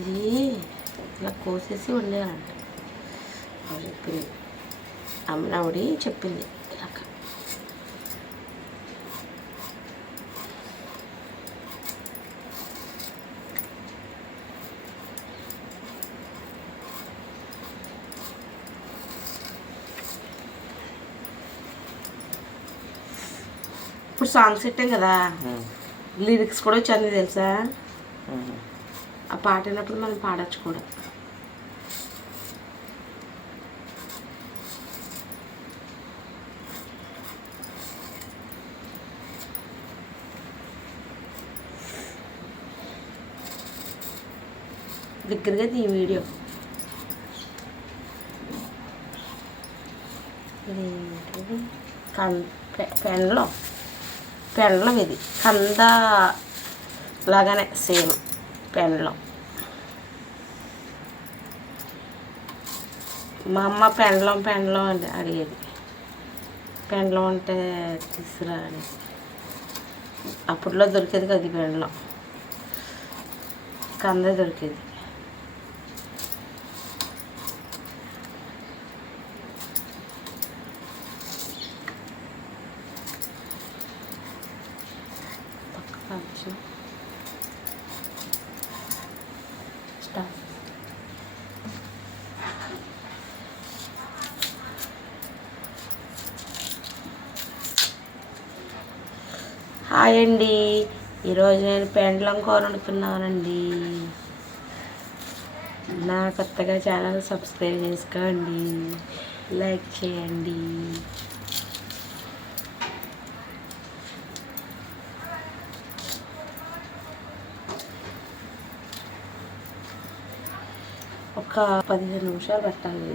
ఇది ఇలా కోసేసి వండేయాలంట ఆవిడ చెప్పింది అమ్మ ఆవిడ చెప్పింది ఇలా ఇప్పుడు సాంగ్స్ పెట్టాం కదా. లిరిక్స్ కూడా వచ్చాయి తెలుసా? ఆ పాట విన్నప్పుడు మనం పాడచ్చు కూడా దగ్గరగా ఈ వీడియో. ఇది కం పె- పెండ్లం ఇది. కంద లాగానే సేమ్. పెన్లో మా అమ్మ పెండ్లం పెండ్లం అని అడిగేది. పెండ్లం అంటే తీసుకురా అని. అప్పట్లో దొరికేది కదా పెండలం పెండ్లం దొరికేది. అండి ఈరోజు నేను పెండ్లం కూర వండుతున్నానండి. నా కొత్తగా ఛానల్ సబ్స్క్రైబ్ చేసుకోండి. లైక్ చేయండి. ఒక పదిహేను నిమిషాలు పెట్టాలి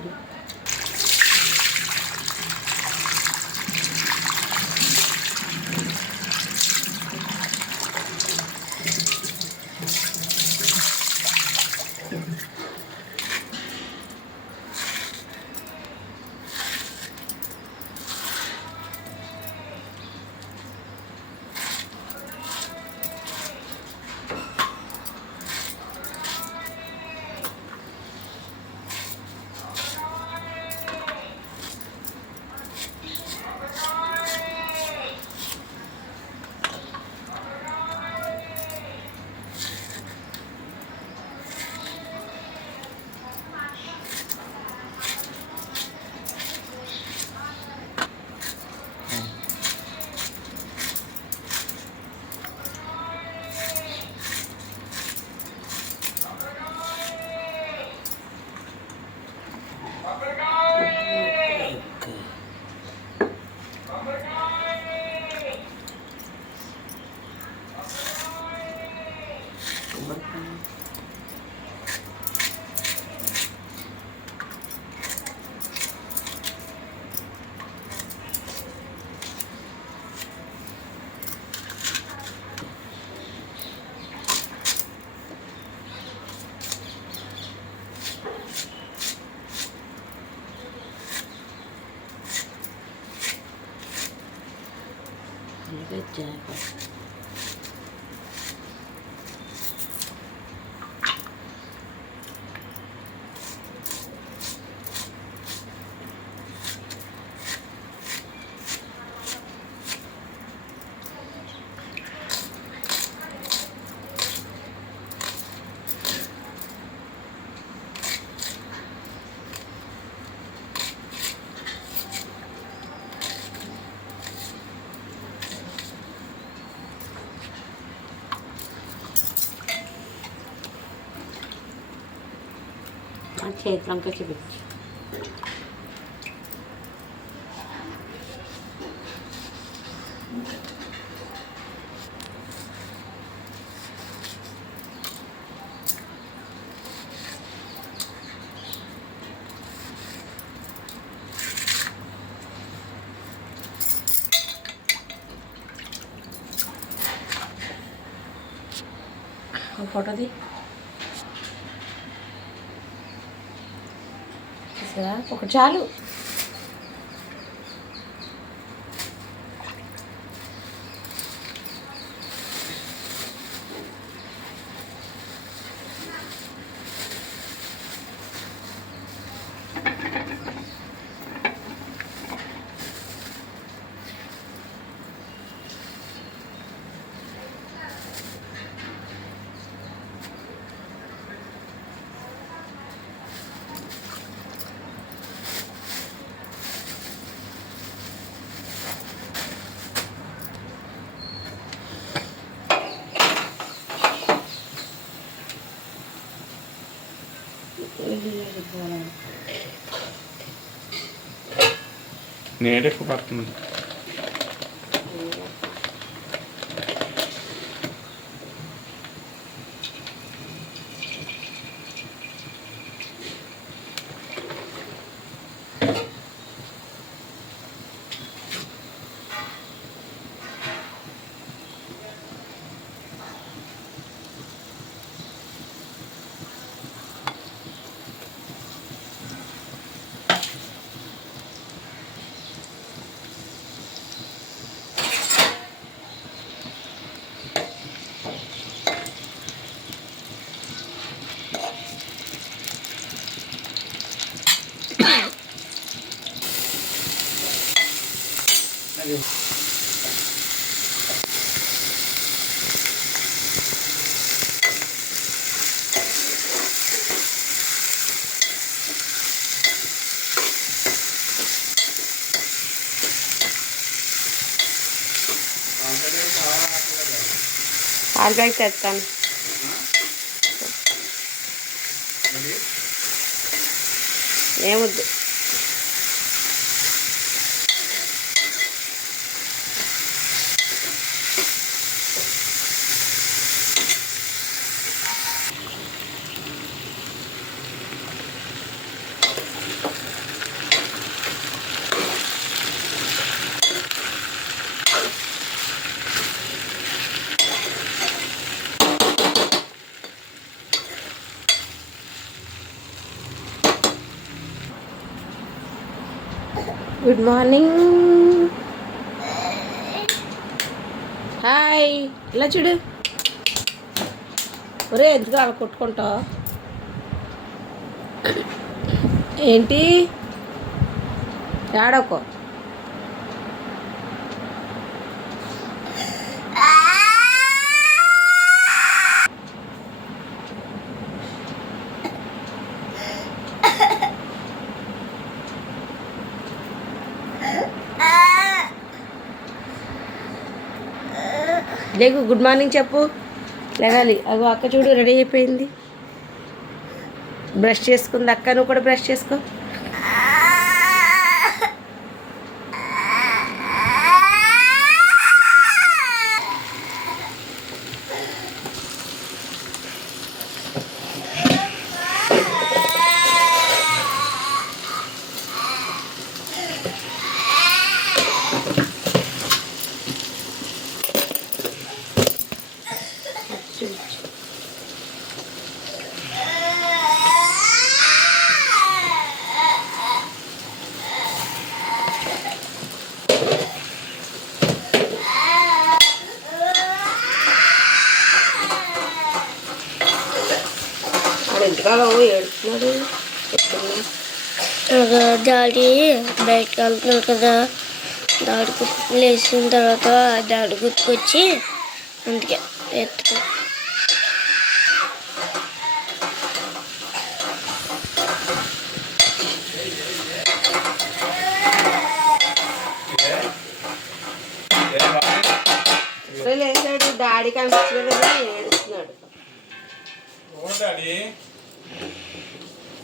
వీడియో పెట్టాక చేతులంకా చూపించు ఫోటోది చూసారా ఒక చాలు. నేను ఎక్కువ పాల ప్యాకెట్ తెస్తాను ఏమొద్దు. గుడ్ మార్నింగ్ హాయ్ ఇలా చూడు. ఒరే ఎందుకు అలా కొట్టుకుంటావు? ఏంటి? ఏడకో లేకు గుడ్ మార్నింగ్ చెప్పు. లేగాలి అగో అక్క చూడు రెడీ అయిపోయింది. బ్రష్ చేసుకుంది. అక్క నువ్వు కూడా బ్రష్ చేసుకో వాడు ఎందుకలా ఏడుస్తున్నాడు చెప్తున్నా ఇక డాడీ బయటకు వెళ్తున్నాడు కదా. డాడీ గుర్తు లేచిన తర్వాత డాడీ గుర్తుకొచ్చి అందుకే లేచాడు డాడీ కనిపించలేదు ఏడుస్తున్నాడు. డాడీ.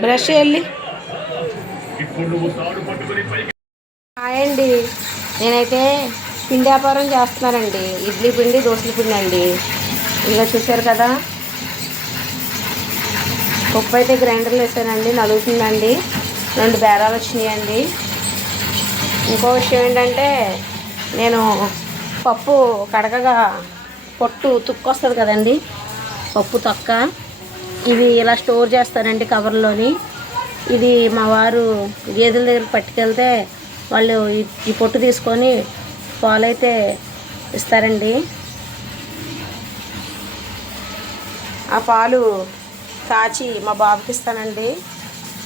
బ్రష్ వెళ్ళి హాయ్ అండి. నేనైతే పిండి వ్యాపారం చేస్తున్నానండి. ఇడ్లీ పిండి దోశల పిండి అండి. ఇలా చూశారు కదా? పప్పు అయితే గ్రైండర్లో వేసానండి నలుగుతుందండి రెండు బేరాలు వచ్చినాయండి ఇంకో విషయం ఏంటంటే నేను పప్పు కడగగా పొట్టు తుక్కు వస్తుంది కదండి పప్పు తొక్క. ఇవి ఇలా స్టోర్ చేస్తారండి కవర్లోని. ఇది మా వారు గేదెల దగ్గర పట్టుకెళ్తే వాళ్ళు ఈ- ఈ పొట్టు తీసుకొని పాలైతే ఇస్తారండి. ఆ పాలు కాచి మా బాబుకి ఇస్తానండి.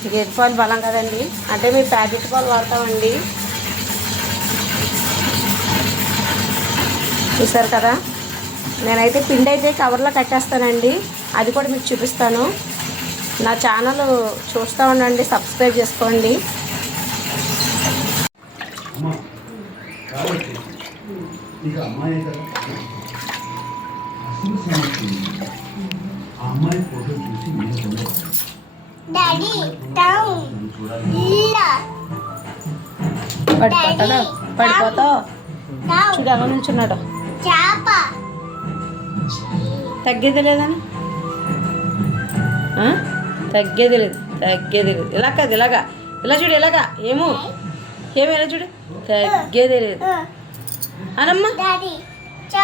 గేదె పాలు బలం కదండి. అంటే మేము ప్యాకెట్ పాలు వాడతామండి. చూసారు కదా? నేనైతే పిండి అయితే కవర్లో కట్టేస్తానండి. అది కూడా మీకు చూపిస్తాను. నా ఛానల్ చూస్తూ ఉండండి సబ్స్క్రైబ్ చేసుకోండి. పడిపోతాడా పడిపోతావు చూడు ఎలా నుంచున్నాడు. తగ్గేది లేదని? తగ్గేది లేదు తగ్గేది లేదు. ఇలా కాదు ఇలాగా ఇలా చూడు ఇలాగా ఏమో? ఏమో ఇలా చూడు? తగ్గేది లేదు. అనమ్మా?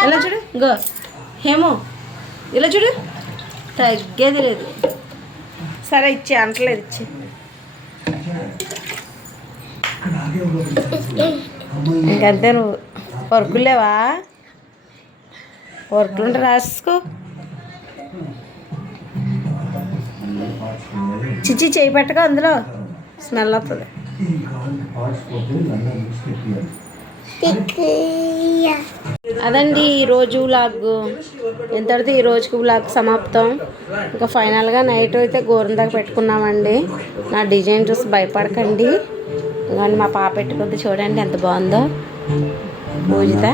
ఇలా చూడు? గో ఏమో? ఇలా చూడు? తగ్గేది లేదు. సరే ఇచ్చే అంటలేదు ఇచ్చే. ఇంకంతే నువ్వు. వర్కులు లేవా? వర్కులు ఉంటే రాసుకో. చిచ్చి చేయి పెట్టక అందులో స్మెల్ వస్తుంది అదండి ఈరోజు వ్లాగ్ ఎంతటితో ఈ రోజుకి వ్లాగ్ సమాప్తం. ఇంకా ఫైనల్గా నైట్ అయితే గోరందాక పెట్టుకున్నామండి. నా డిజైన్ చూసి భయపడకండి. కానీ మా పాప పెట్టుకుంది చూడండి ఎంత బాగుందో. పూజిత.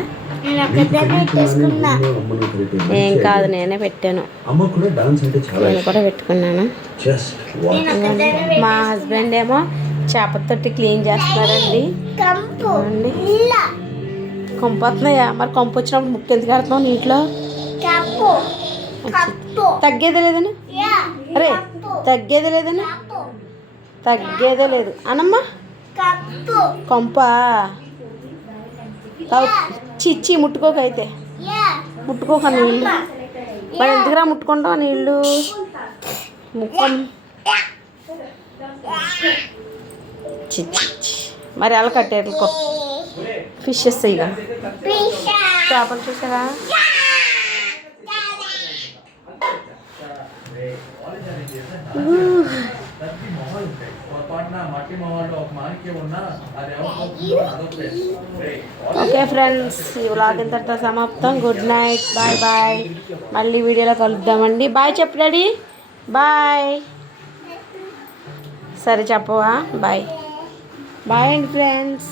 ఏం కాదు నేనే పెట్టాను. అమ్మ కూడా డాన్స్ అంటే చాలా నేను కూడా పెట్టుకున్నాను. మా హస్బెండ్ ఏమో చేపతోటి క్లీన్ చేస్తున్నారండి. కంపు. చూడండి ఇల్లా కొంపొస్తున్నాయా మరి కొంప వచ్చినప్పుడు ముక్కు ఎందుకు కడుతున్నావు నీటిలో తగ్గేదే లేదని యా అరే తగ్గేదే లేదని తగ్గేదే లేదు. అనమ్మా కప్పు కొంప? చిచ్చి ముట్టుకోకైతే ముట్టుకోక నీళ్ళు మరి ఎందుకురా ముట్టుకుంటావు నీళ్ళు ముక్కం చిచ్చి. మరి అలా కట్టేరుకో ఫిషెస్ ఇక చేపలు చూసారా ఓకే ఫ్రెండ్స్ ఈ వ్లాగ్ ఇంతటితో సమాప్తం. గుడ్ నైట్ బాయ్ బాయ్ మళ్ళీ వీడియోలో కలుద్దామండి. బాయ్ చెప్పు డాడీ. బాయ్ సరే చెప్పవా? బాయ్ బాయ్ అండి ఫ్రెండ్స్